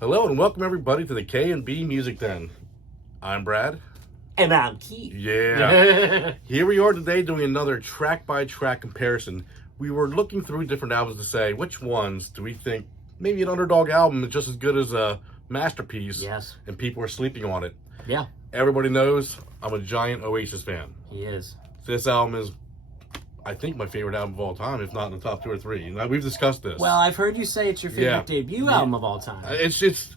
Hello and welcome everybody to the K&B Music Den. I'm Brad. And I'm Keith. Yeah. Here we are today doing another track-by-track comparison. We were looking through different albums to say which ones do we think maybe an underdog album is just as good as a masterpiece. Yes. And people are sleeping on it. Yeah. Everybody knows I'm a giant Oasis fan. He is. This album is, I think, my favorite album of all time, if not in the top 2 or 3. Now, we've discussed this. Well, I've heard you say it's your favorite debut album of all time. This is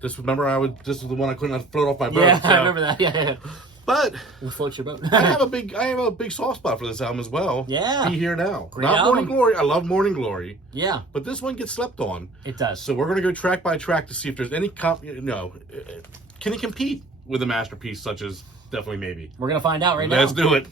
the one I couldn't float off my boat. Yeah, so. I remember that. Yeah. But We'll float your boat. I have a big soft spot for this album as well. Yeah. Be Here Now. Great Not album. Morning Glory. I love Morning Glory. Yeah. But this one gets slept on. It does. So we're gonna go track by track to see if there's any can it compete with a masterpiece such as Definitely Maybe. We're going to find out right now. Let's do it.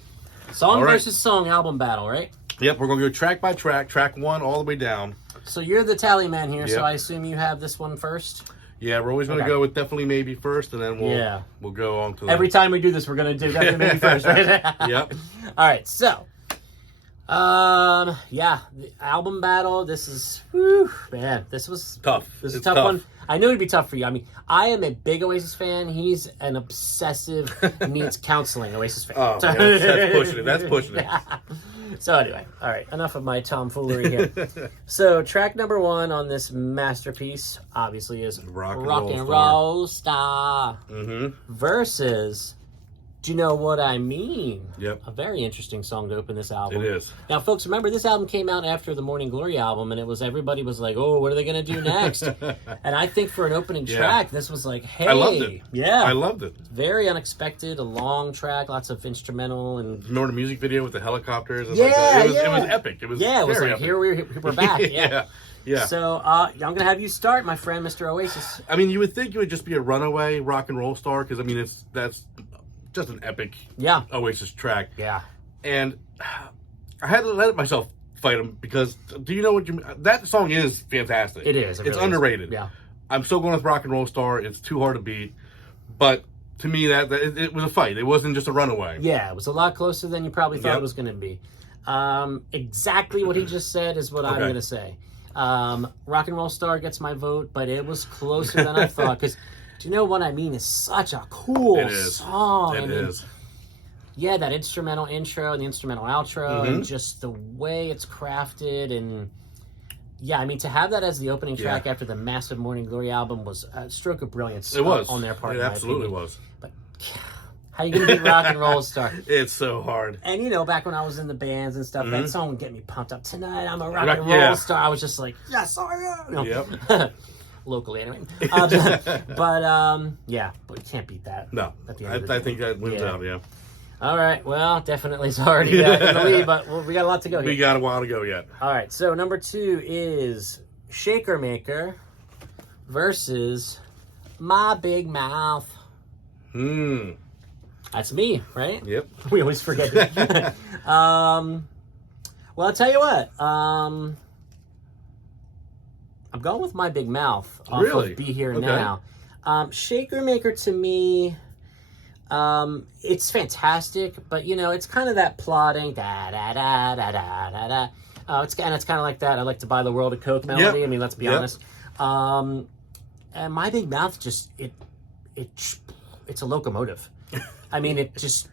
Song versus song album battle, right? Yep, we're gonna go track by track, track 1 all the way down. So you're the tally man here, Yep. so I assume you have this one first? Yeah, we're always gonna go with Definitely Maybe first, and then we'll go on to Every time we do this, we're going to do Definitely Maybe first, right? Yep. All right, so, the album battle, this is, man, this was tough. This is It's a tough one. I knew it'd be tough for you. I mean, I am a big Oasis fan. He's an obsessive, needs counseling Oasis fan. Oh, man, that's pushing it. That's pushing it. So anyway, all right, enough of my tomfoolery here. So track number 1 on this masterpiece, obviously, is Rock and Roll Star Mm-hmm. versus Do You Know What I Mean? Yep. A very interesting song to open this album. It is. Now, folks, remember this album came out after the Morning Glory album, and everybody was like, "Oh, what are they going to do next?" And I think for an opening track, this was like, "Hey, I loved it. Yeah, I loved it. Very unexpected, a long track, lots of instrumental, and Remember the music video with the helicopters? And Yeah, like that? It yeah. was epic. It was it was very like epic. here we're back. Yeah. Yeah. So I'm going to have you start, my friend, Mr. Oasis. I mean, you would think it would just be a runaway rock and roll star because I mean that's just an epic Oasis track. Yeah. And I had to let myself fight him because do you know what you that song is fantastic. It is. It's underrated. Is. Yeah. I'm still going with Rock and Roll Star. It's too hard to beat. But to me, that it was a fight. It wasn't just a runaway. Yeah, it was a lot closer than you probably thought it was going to be. Exactly what he just said is what I'm going to say. Rock and Roll Star gets my vote, but it was closer than I thought. Because Do You Know What I Mean is such a cool song. It is. Yeah, that instrumental intro and the instrumental outro and just the way it's crafted. And yeah, I mean, to have that as the opening track after the massive Morning Glory album was a stroke of brilliance. It was. On their part. It absolutely was. But how you going to beat Rock and Roll Star? It's so hard. And, you know, back when I was in the bands and stuff, that song would get me pumped up. Tonight, I'm a rock and roll star. I was just like, yes, I am. No. Yep. Locally, anyway. But you can't beat that. No. At the end of the I day. think that wins out, yeah. All right. Well, definitely it's already in the lead, but we got a lot to go here. We got a while to go yet. All right. So, number 2 is Shaker Maker versus My Big Mouth. That's me, right? Yep. We always forget that. Well, I'll tell you what. I'm going with My Big Mouth off of Be Here Now. Shaker Maker to me, it's fantastic, but you know, it's kind of that plodding da da da da da da da. It's kind of like that. I like to buy the world a Coke melody. Yep. I mean, let's be honest. And My Big Mouth it's a locomotive. I mean, it just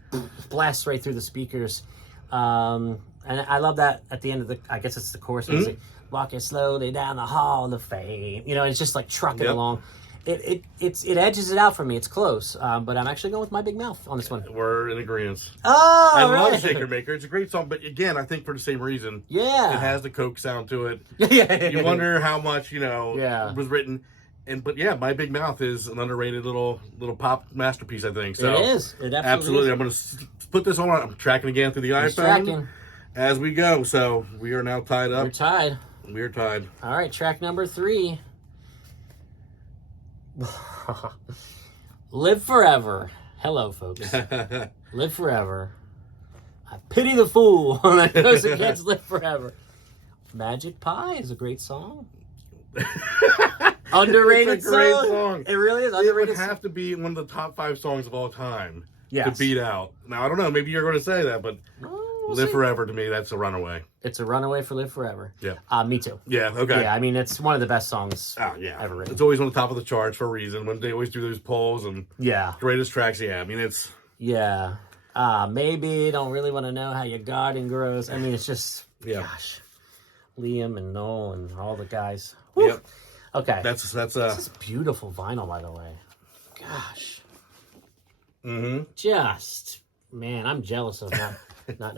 blasts right through the speakers. And I love that at the end of I guess it's the chorus. It's like, walking slowly down the hall of fame. You know, it's just like trucking along. It edges it out for me. It's close. But I'm actually going with My Big Mouth on this one. We're in agreement. Oh, I love Shaker Maker. It's a great song, but again, I think for the same reason. Yeah. It has the Coke sound to it. Yeah. You wonder how much, was written. But My Big Mouth is an underrated little pop masterpiece, I think. So it is. It absolutely is. I'm going to put this on. I'm tracking again through the iPhone as we go. So we are now tied up. We're tied. All right, track number 3. Live Forever. Hello, folks. Live Forever. I pity the fool that goes against Live Forever. Magic Pie is a great song. Underrated it's a great song. It really is. Underrated. It would have to be one of the top 5 songs of all time to beat out. Now, I don't know. Maybe you're going to say that, but Live Forever, to me, that's a runaway. It's a runaway for Live Forever. Yeah. Me too. Yeah, okay. Yeah, I mean, it's one of the best songs ever written. It's always on the top of the charts for a reason. When they always do those polls and greatest tracks, I mean, it's... Yeah. Maybe don't really want to know how your garden grows. I mean, it's just... Gosh. Liam and Noel and all the guys. Woo. Yep. Okay. This is beautiful vinyl, by the way. Gosh. Mm-hmm. Just, man, I'm jealous of that.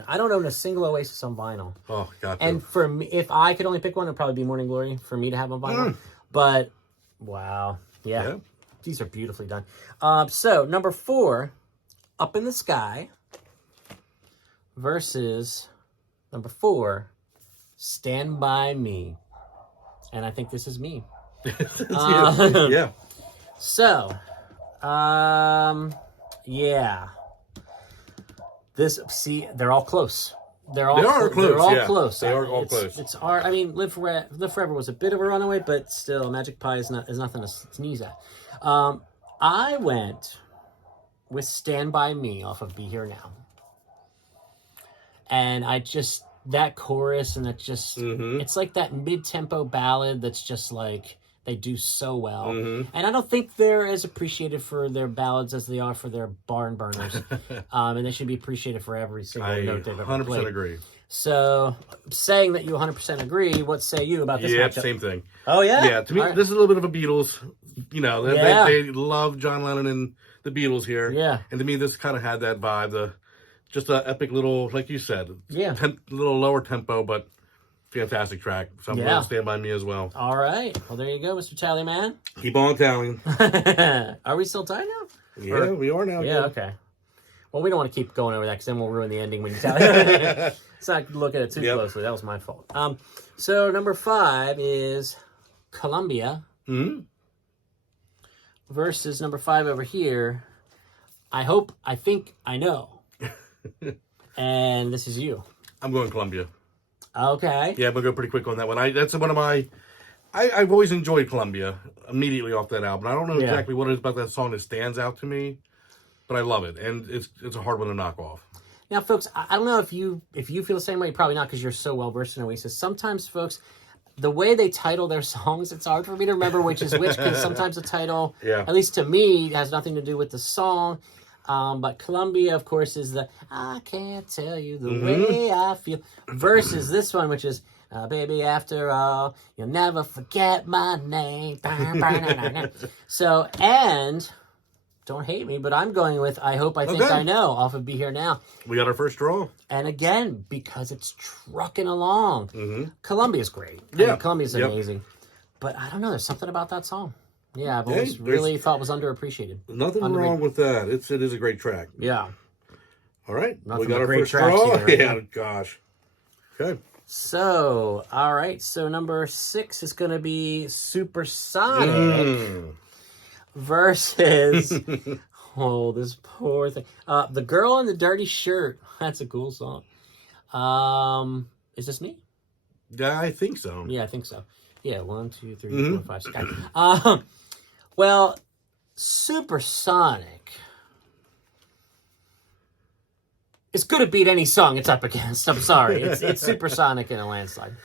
I don't own a single Oasis on vinyl. Oh, gotcha. And for me, if I could only pick one, it'd probably be Morning Glory for me to have on vinyl. But, wow. Yeah. These are beautifully done. So, number 4, Up in the Sky versus number 4, Stand By Me. And I think this is me. Yeah. So, yeah. They're all close. They're all close. They are all close. It's hard. I mean, Live Forever was a bit of a runaway, but still, Magic Pie is nothing to sneeze at. I went with Stand By Me off of Be Here Now. And that chorus and it's like that mid-tempo ballad that's just like, they do so well. And I don't think they're as appreciated for their ballads as they are for their barn burners. And they should be appreciated for every single note they've ever played. 100% agree. So, saying that you 100% agree, what say you about this matchup? Same thing. Oh, yeah? Yeah, to me, this is a little bit of a Beatles. You know, they love John Lennon and the Beatles here. Yeah. And to me, this kind of had that vibe. Just an epic little, like you said, little lower tempo, but fantastic track. So I'm going to Stand By Me as well. All right. Well, there you go, Mr. Tally Man. Keep on tallying. Are we still tied now? Yeah, we are now. Yeah, okay. Well, we don't want to keep going over that because then we'll ruin the ending when you tally. Let's not look at it too closely. That was my fault. So number 5 is Columbia versus number 5 over here. I think I know. And this is you. I'm going Columbia. Okay. Yeah, I'm going to go pretty quick on that one. That's one of my... I've always enjoyed Columbia immediately off that album. I don't know exactly what it is about that song that stands out to me, but I love it. And it's a hard one to knock off. Now, folks, I don't know if you feel the same way. Probably not, because you're so well-versed in Oasis. Sometimes, folks, the way they title their songs, it's hard for me to remember which is which, because sometimes the title, at least to me, has nothing to do with the song. But Columbia, of course, is the I can't tell you the way I feel versus this one, which is baby, after all, you'll never forget my name. So, and don't hate me, but I'm going with I Hope I Think I Know off of Be Here Now. We got our first draw. And again, because it's trucking along. Columbia's great. Yeah. I mean, Columbia's amazing. But I don't know, there's something about that song. Yeah, I've always really thought was underappreciated. Nothing wrong with that. It is a great track. Yeah. All right. Nothing we got our great first draw. Here, right? Yeah, gosh. Okay. So, all right. So, number 6 is going to be Supersonic versus, oh, this poor thing. The Girl in the Dirty Shirt. That's a cool song. Is this me? Yeah, I think so. Yeah, I think so. Yeah, 1, 2, 3, 4, 5, 6. Well, Supersonic is going to beat any song it's up against. I'm sorry. It's Supersonic in a landslide.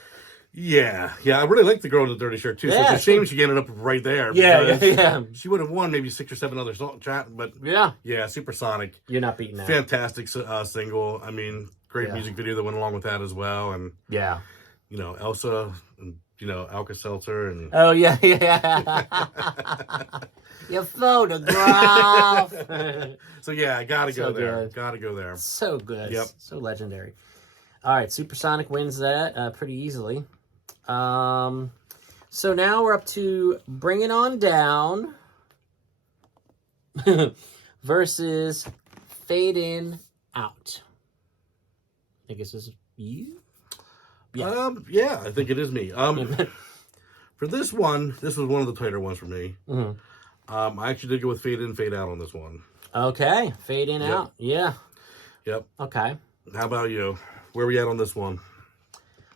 Yeah. I really like The Girl in the Dirty Shirt, too. So it's a shame she ended up right there. Yeah. She would have won maybe 6 or 7 other songs, but yeah, Supersonic. You're not beating that. Fantastic single. I mean, great music video that went along with that as well. And, you know, Elsa and, you know, Alka-Seltzer and... Oh, yeah. Your photograph. So, yeah, I gotta go there. Good. Gotta go there. So good. Yep. So legendary. All right, Supersonic wins that pretty easily. So now we're up to Bring It On Down versus Fade In Out. I guess this is you? Yeah, I think it is me. For this one, this was one of the tighter ones for me. I actually did go with Fade In, Fade Out on this one. Okay, Fade In, Out. Yeah. Yep. Okay. How about you? Where are we at on this one?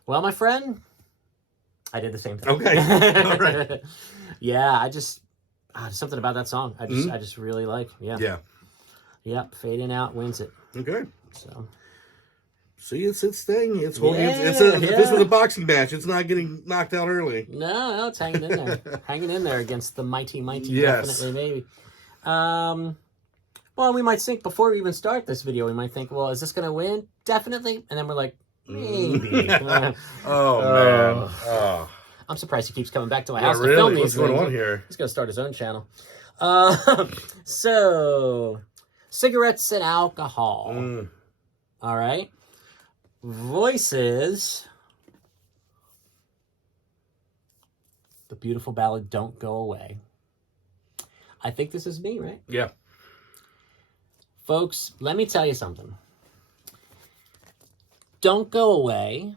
Well, my friend, I did the same thing. Okay. All right. Yeah, something about that song. I just really like. Yeah. Yeah. Yep. Fade In, Out wins it. Okay. So. See, it's staying. It's holding. Yeah, If this was a boxing match, it's not getting knocked out early. No, it's hanging in there. Hanging in there against the mighty, Yes. definitely, maybe. Well, we might think, before we even start this video, we might think, well, is this going to win? Definitely. And then we're like, maybe. Man. I'm surprised he keeps coming back to my Yeah, house to really? film these What's going things. on here? He's going to start his own channel. So, cigarettes and alcohol. All right. Voices. The beautiful ballad, Don't Go Away. I think this is me, right? Yeah. Folks, let me tell you something. Don't Go Away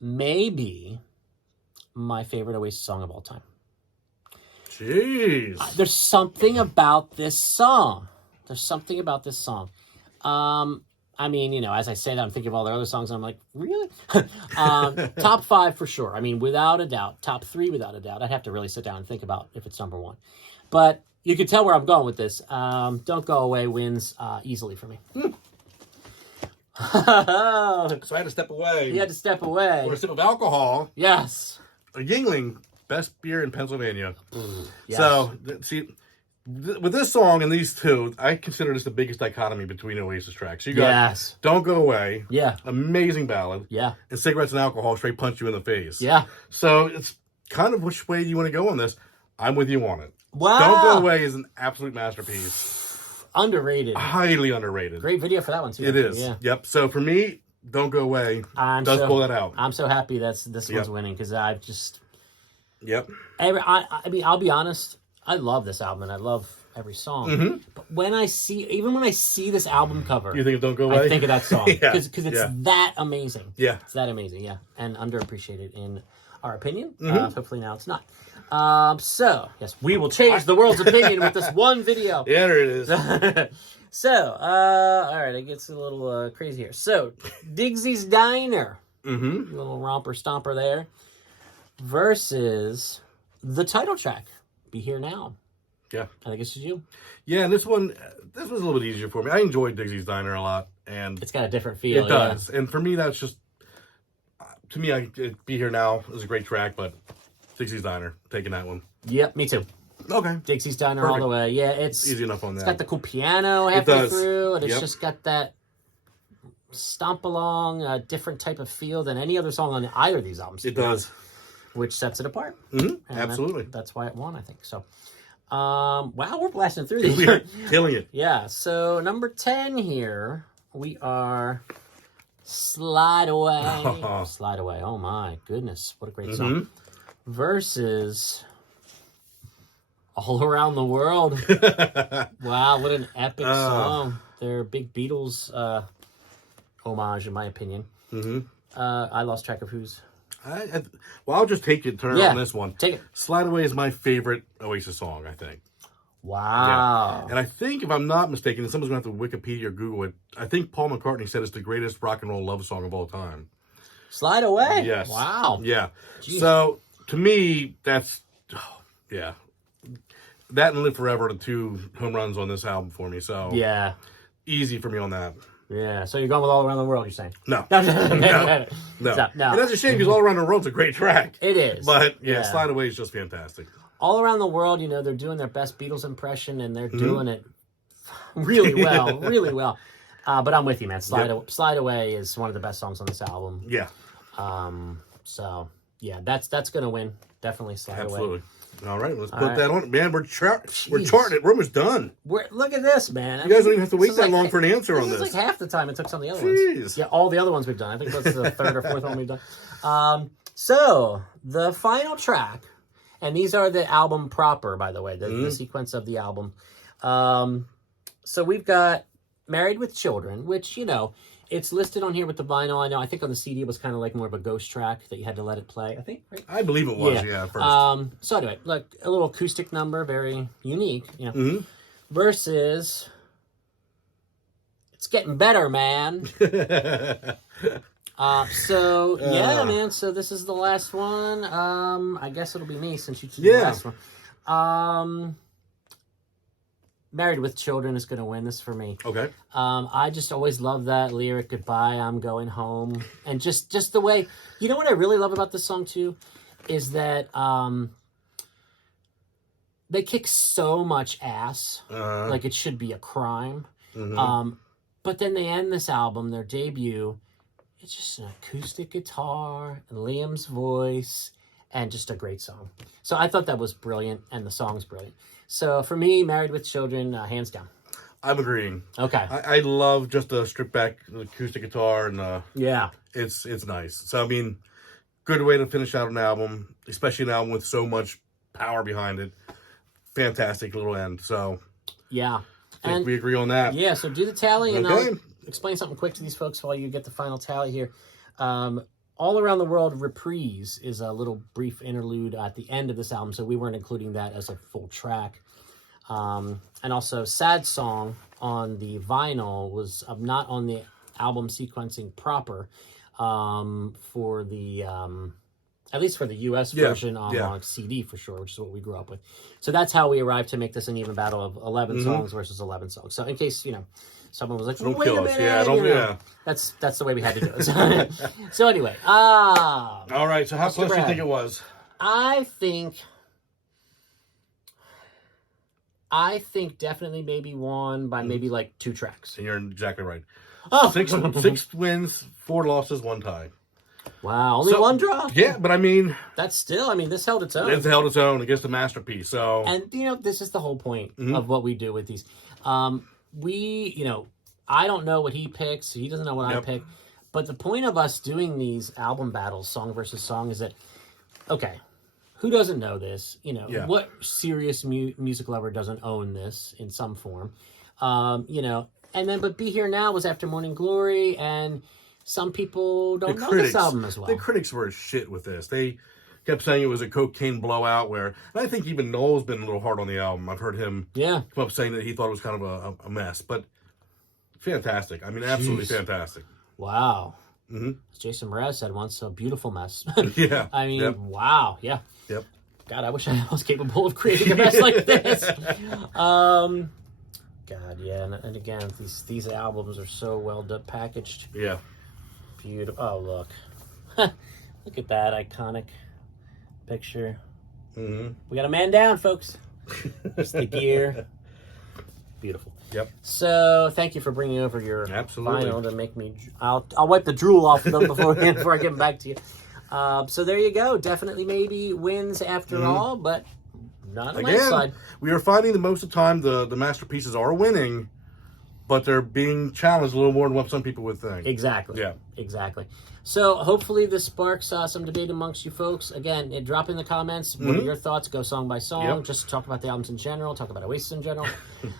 may be my favorite Oasis song of all time. Jeez. There's something about this song. I mean, you know, as I say that, I'm thinking of all their other songs, and I'm like, really? Top 5 for sure. I mean, without a doubt. Top 3 without a doubt. I'd have to really sit down and think about if it's number 1. But you can tell where I'm going with this. Don't Go Away wins easily for me. So I had to step away. You had to step away. For a sip of alcohol. Yes. A Yingling, best beer in Pennsylvania. Yes. So, see, with this song and these two, I consider this the biggest dichotomy between Oasis tracks. You got Don't Go Away. Yeah. Amazing ballad. Yeah. And Cigarettes and Alcohol straight punch you in the face. Yeah. So it's kind of which way you want to go on this. I'm with you on it. Wow. Don't Go Away is an absolute masterpiece. Underrated. Highly underrated. Great video for that one, too. It is. Yeah. Yep. So for me, Don't Go Away does pull that out. I'm so happy this one's winning, because I've just... Yep. I mean, I'll be honest. I love this album, and I love every song. But when I see this album cover... You think of Don't Go Away? I think of that song. Because it's that amazing. Yeah. It's that amazing, yeah. And underappreciated in our opinion. Hopefully now it's not. So, yes, we will change the world's opinion with this one video. Yeah, there it is. So, all right, it gets a little crazy here. So, Digsy's Diner, little romper stomper there, versus the title track, Be Here Now. Yeah. I think it's you. Yeah, and this was a little bit easier for me. I enjoyed Digsy's Diner a lot, and It's got a different feel. it does. And for me, that's just, to me, Be Here Now is a great track, but Digsy's Diner, taking that one. Yep, me too. Okay. Digsy's Diner all the way. Yeah, it's easy enough on that. It's got the cool piano halfway through, and it's Yep. just got that stomp along, a different type of feel than any other song on either of these albums. It does. Which sets it apart. Absolutely. That's why it won, I think. So, wow, we're blasting through these. We are killing it. Yeah, so number 10 here, we are Slide Away. Slide Away, oh my goodness, what a great song. Versus All Around the World. Wow, what an epic song. They're big Beatles homage, in my opinion. I lost track of who's. Well, I'll just take your turn on this one. Take it. Slide Away is my favorite Oasis song, I think. Wow. Yeah. And I think, if I'm not mistaken, and someone's going to have to Wikipedia or Google it, I think Paul McCartney said it's the greatest rock and roll love song of all time. Slide Away? Yes. Wow. Yeah. Jeez. So, to me, that's, that and Live Forever are the 2 home runs on this album for me. So, yeah. Easy for me on that. Yeah, so you're going with All Around the World, you're saying? No. No. No. And that's a shame, because All Around the World's a great track. It is. But, Slide Away is just fantastic. All Around the World, you know, they're doing their best Beatles impression, and they're doing it really well, really well. But I'm with you, man. Slide Away is one of the best songs on this album. Yeah. So, yeah, that's going to win. Definitely Slide Away. Absolutely. All right, let's put that on. Man, we're charting it. We're almost done. Look at this, man. You guys don't even have to wait that long for an answer on this. It's like half the time it took some of the other Jeez. ones. Yeah, all the other ones we've done. I think that's the 3rd or 4th one we've done. So, the final track, and these are the album proper, by the way, the sequence of the album. So, we've got Married with Children, which, you know, it's listed on here with the vinyl. I know. I think on the CD it was kind of like more of a ghost track that you had to let it play. I think, right? I believe it was, at first. So anyway, look, a little acoustic number, very unique, you know. Versus, It's Getting Better, Man. Yeah, man. So this is the last one. I guess it'll be me since you choose the last one. Married with Children is going to win this for me. Okay. I just always love that lyric, "Goodbye, I'm going home," and just the way. You know what I really love about this song too, is that they kick so much ass, like it should be a crime. But then they end this album, their debut. It's just an acoustic guitar, and Liam's voice, and just a great song. So I thought that was brilliant, and the song's brilliant. So for me, Married with Children, hands down. I'm agreeing. Okay. I love just the stripped back acoustic guitar, and yeah, it's nice. So I mean, good way to finish out an album, especially an album with so much power behind it. Fantastic little end. So yeah, I think we agree on that. Yeah. So do the tally, and Okay. I'll explain something quick to these folks while you get the final tally here. All Around the World Reprise is a little brief interlude at the end of this album, so we weren't including that as a full track. And also Sad Song on the vinyl was not on the album sequencing proper for the, at least for the US version on CD for sure, which is what we grew up with. So that's how we arrived to make this an even battle of 11 songs versus 11 songs. So in case, someone was like, Don't wait a kill minute. us. That's the way we had to do it. So anyway. All right, so how close do you think it was? I think definitely maybe won by maybe like 2 tracks. And you're exactly right. Oh. 6 wins, 4 losses, 1 tie. Wow, only 1 draw? Yeah, but I mean... That's still, this held its own. It's held its own against the masterpiece, so... And, this is the whole point of what we do with these. I don't know what he picks. He doesn't know what I pick. But the point of us doing these album battles, song versus song, is that, okay, who doesn't know this? What serious music lover doesn't own this in some form? And then, but Be Here Now was after Morning Glory, and some people don't know this album as well. The critics were shit with this. They kept saying it was a cocaine blowout, and I think even Noel's been a little hard on the album. I've heard him come up saying that he thought it was kind of a mess, but fantastic. Absolutely fantastic. Wow. As Jason Mraz said once, a beautiful mess. Yeah. Wow. Yeah. Yep. God, I wish I was capable of creating a mess like this. God, yeah. And again, these albums are so well done, packaged. Yeah. Beautiful. Oh, look. Look at that iconic picture. We got a man down, folks. Just the gear. Beautiful. Yep. So, thank you for bringing over your Absolutely. vinyl to make me... I'll wipe the drool off of them before I give them back to you. So, there you go. Definitely maybe wins after all, but not a landslide. We are finding that most of the time the masterpieces are winning, but they're being challenged a little more than what some people would think. Exactly. Yeah. Exactly. So, hopefully this sparks some debate amongst you folks. Again, drop in the comments. What are your thoughts? Go song by song. Just talk about the albums in general. Talk about Oasis in general.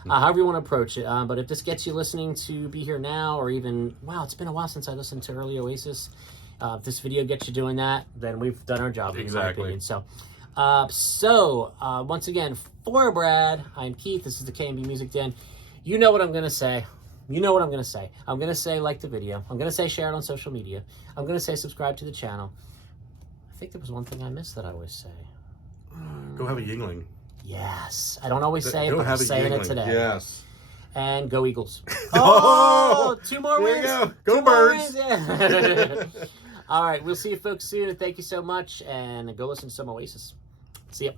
However you want to approach it. But if this gets you listening to Be Here Now, or even, wow, it's been a while since I listened to early Oasis. If this video gets you doing that, then we've done our job, in my opinion. So, once again, for Brad, I'm Keith. This is the K&B Music Den. You know what I'm going to say. I'm going to say like the video. I'm going to say share it on social media. I'm going to say subscribe to the channel. I think there was one thing I missed that I always say. Go have a Yingling. Yes. I don't always say it, but I'm saying it today. Yes. And go Eagles. Oh! 2 more There wins. you go. Go Birds. Yeah. All right. We'll see you folks soon. And thank you so much. And go listen to some Oasis. See ya.